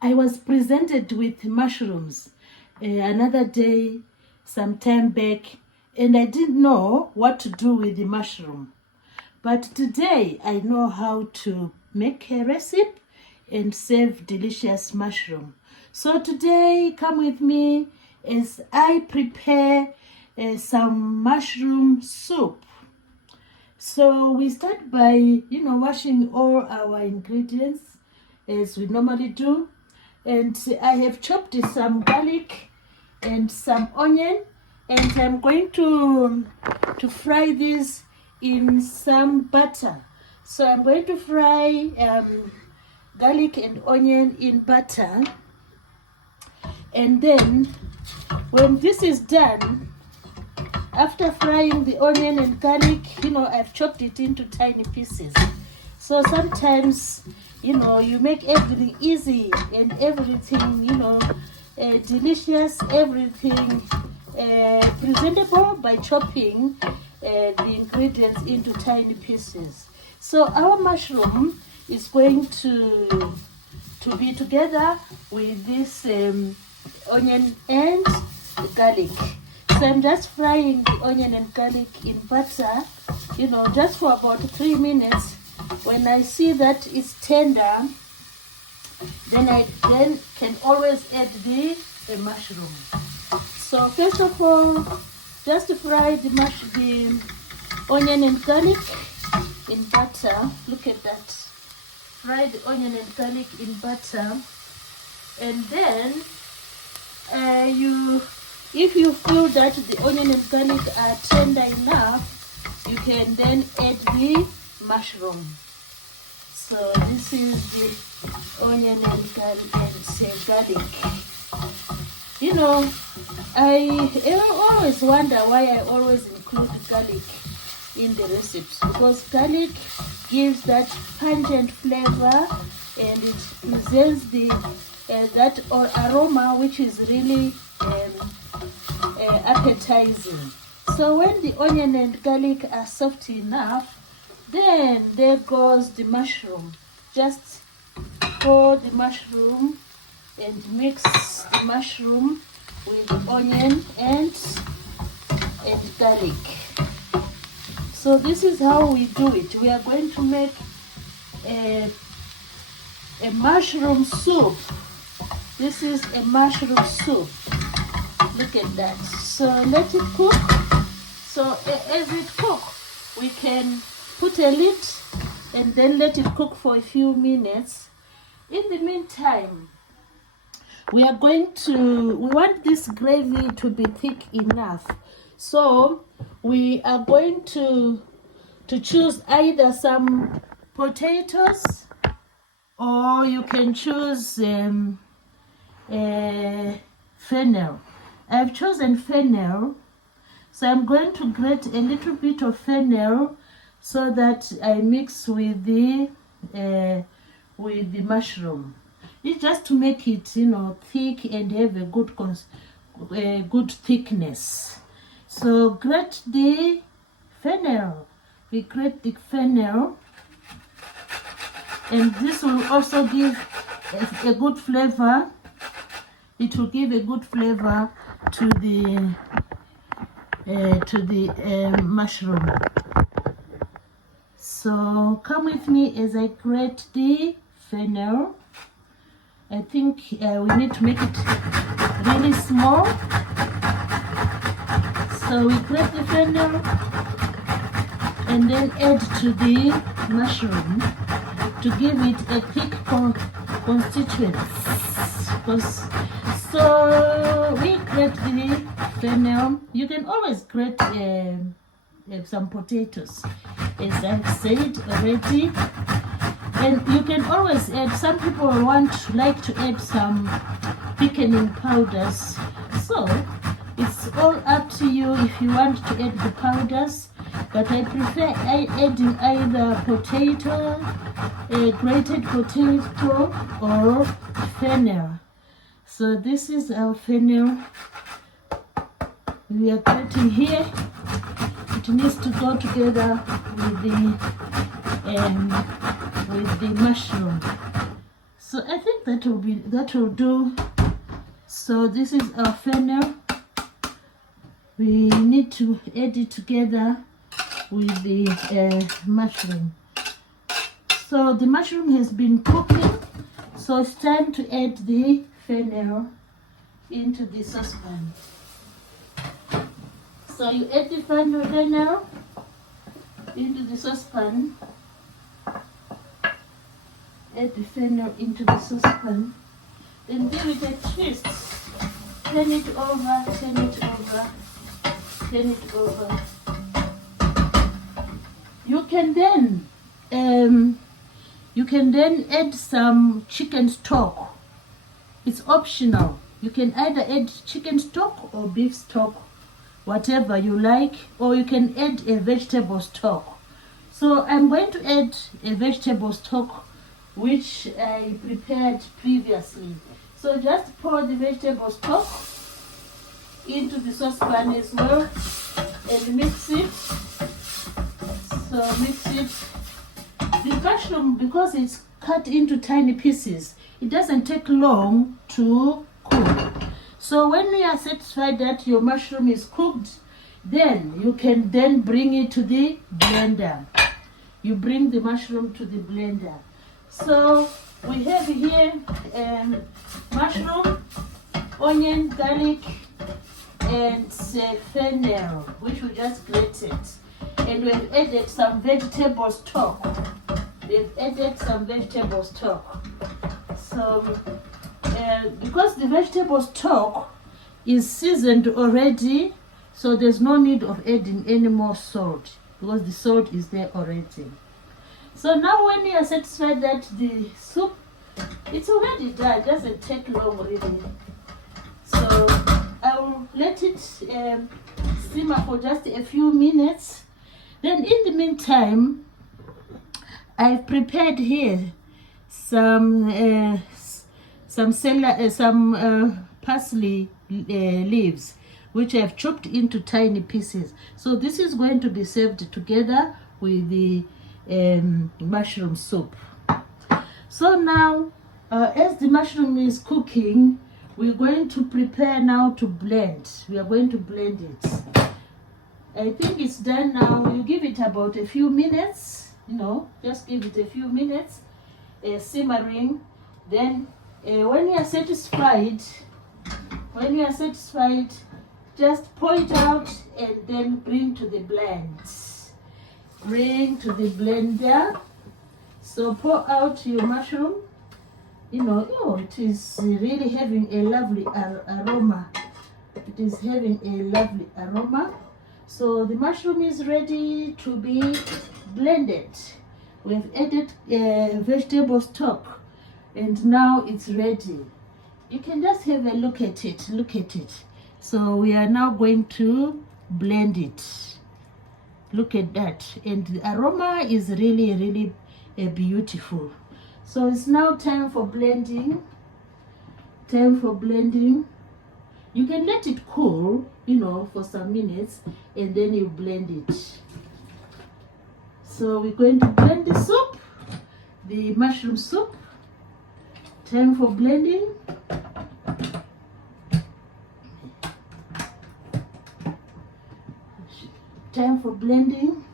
I was presented with mushrooms another day, some time back, and I didn't know what to do with the mushroom. But today I know how to make a recipe and serve delicious mushroom. So today, come with me as I prepare some mushroom soup. So we start by, washing all our ingredients as we normally do. And I have chopped some garlic and some onion, and I'm going to fry this in some butter. So I'm going to fry garlic and onion in butter, and then when this is done, after frying the onion and garlic, I've chopped it into tiny pieces. So sometimes, you make everything easy and everything, delicious, everything presentable by chopping the ingredients into tiny pieces. So our mushroom is going to be together with this onion and the garlic. So I'm just frying the onion and garlic in butter, just for about 3 minutes. When I see that it's tender, then I can always add the mushroom. So first of all, just fry the onion and garlic in butter. Look at that. Fry the onion and garlic in butter, and then if you feel that the onion and garlic are tender enough, you can then add the mushroom. So this is the onion and garlic. I always wonder why I always include garlic in the recipes, because garlic gives that pungent flavor and it presents that aroma which is really appetizing. So when the onion and garlic are soft enough, then there goes the mushroom. Just pour the mushroom and mix the mushroom with the onion and garlic. So this is how we do it. We are going to make a mushroom soup. This is a mushroom soup. Look at that. So let it cook. So as it cooks, we can put a lid and then let it cook for a few minutes. In the meantime, we want this gravy to be thick enough. So we are going to choose either some potatoes, or you can choose fennel. I've chosen fennel, so I'm going to grate a little bit of fennel so that I mix with the mushroom. It's just to make it, thick and have a good thickness. So grate the fennel. We grate the fennel, and this will also give a good flavor. It will give a good flavor to the mushroom. So come with me as I grate the fennel. I think we need to make it really small. So we grate the fennel and then add to the mushroom to give it a thick constituency. So we grate the fennel. You can always grate some potatoes, as I've said already. And you can always add, some people like to add some thickening powders. So it's all up to you if you want to add the powders, but I prefer adding either potato, grated potato, or fennel. So this is our fennel. We are grating here. It needs to go together with the mushroom. So I think that will do. So this is our fennel. We need to add it together with the mushroom. So the mushroom has been cooking, so it's time to add the fennel into the saucepan. So you add the fennel into the saucepan. Add the fennel into the saucepan. Then give it a twist. Turn it over, turn it over, turn it over. You can then add some chicken stock. It's optional. You can either add chicken stock or beef stock, whatever you like, or you can add a vegetable stock. So I'm going to add a vegetable stock which I prepared previously. So just pour the vegetable stock into the saucepan as well and mix it. So mix it. The mushroom, because it's cut into tiny pieces, it doesn't take long to cook. So when you are satisfied that your mushroom is cooked, then you can then bring it to the blender. You bring the mushroom to the blender. So we have here mushroom, onion, garlic, and fennel, which we just grated. And we've added some vegetable stock. We've added some vegetable stock. So because the vegetable stock is seasoned already, so there's no need of adding any more salt because the salt is there already. So now when you are satisfied that the soup, it's already done, it doesn't take long really. So I will let it simmer for just a few minutes. Then in the meantime, I've prepared here some parsley leaves, which I've chopped into tiny pieces. So this is going to be served together with the mushroom soup. So now, as the mushroom is cooking, we're going to prepare now to blend. We are going to blend it. I think it's done now. You give it about a few minutes, just give it a few minutes simmering. Then when you are satisfied, just pour it out and then bring to the blend. Bring to the blender. So pour out your mushroom. It is really having a lovely aroma. It is having a lovely aroma. So the mushroom is ready to be blended. We have added vegetable stock, and now it's ready. You can just have a look at it. Look at it. So we are now going to blend it. Look at that, and the aroma is really, really beautiful. So it's now time for blending. Time for blending. You can let it cool, for some minutes, and then you blend it. So we're going to blend the soup, the mushroom soup. Time for blending. Time for blending.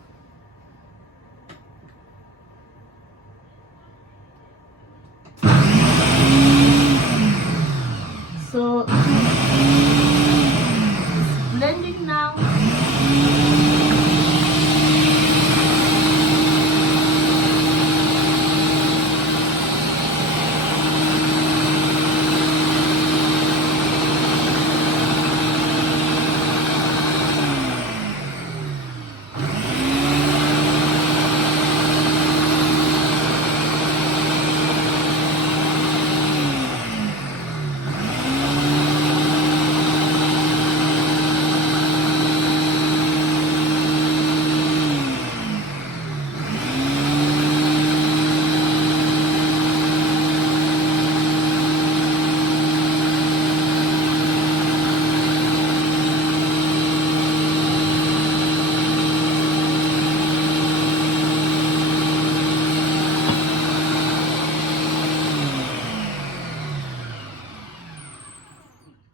So it's blending now.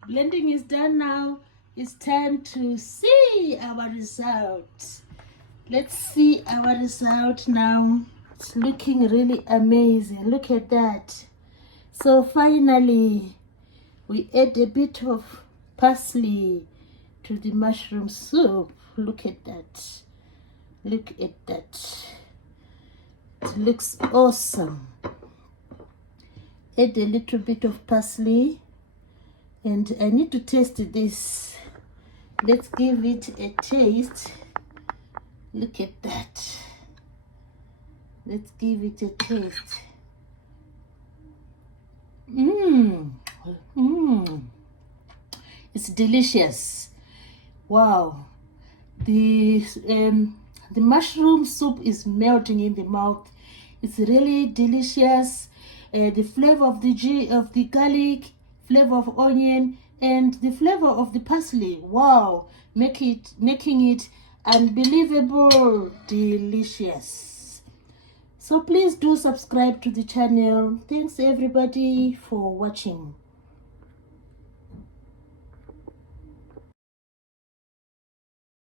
Blending is done now. It's time to see our result. Let's see our result now. It's looking really amazing. Look at that. So finally, we add a bit of parsley to the mushroom soup. Look at that. Look at that. It looks awesome. Add a little bit of parsley. And I need to taste this. Let's give it a taste. Look at that. Let's give it a taste. It's delicious. Wow. The mushroom soup is melting in the mouth. It's really delicious. The flavor of the garlic, flavor of onion, and the flavor of the parsley. Wow, making it unbelievable delicious. So please do subscribe to the channel. Thanks everybody for watching.